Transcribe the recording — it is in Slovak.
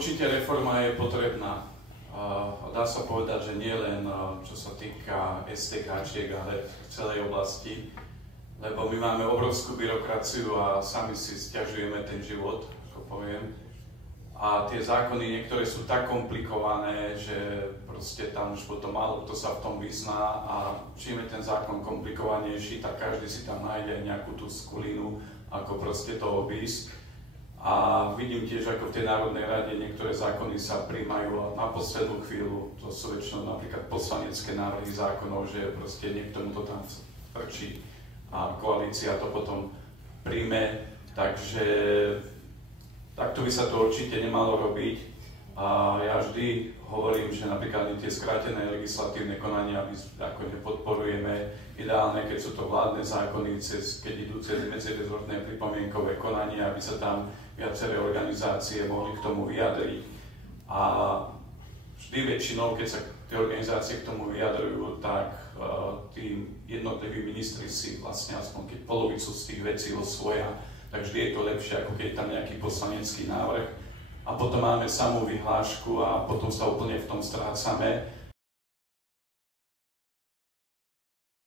určite reforma je potrebná. Dá sa povedať, že nie len čo sa týka STK-čiek, ale v celej oblasti, lebo my máme obrovskú byrokraciu a sami si sťažujeme ten život, ako poviem. A tie zákony niektoré sú tak komplikované, že proste tam už potom málo kto sa v tom vyzná a čím je ten zákon komplikovanejší, tak každý si tam nájde nejakú tú skulinu, ako proste to obísť. A vidím tiež, ako v tej Národnej rade niektoré zákony sa príjmajú na poslednú chvíľu. To sú väčšinou napríklad poslanecké návrhy zákonov, že proste niekto mu to tam strčí a koalícia to potom príjme. Takže takto by sa to určite nemalo robiť. A ja vždy hovorím, že napríklad tie skrátené legislatívne konania my ako nepodporujeme. Ideálne, keď sú to vládne zákony, keď idú cez medzirezortné pripomienkové konania, aby sa tam viaceré organizácie mohli k tomu vyjadriť. A vždy väčšinou, keď sa tie organizácie k tomu vyjadrujú, tak tí jednotliví ministri si vlastne aspoň keď polovicu z tých vecí osvoja, tak vždy je to lepšie, ako keď je tam nejaký poslanecký návrh. A potom máme samú vyhlášku a potom sa úplne v tom strácame.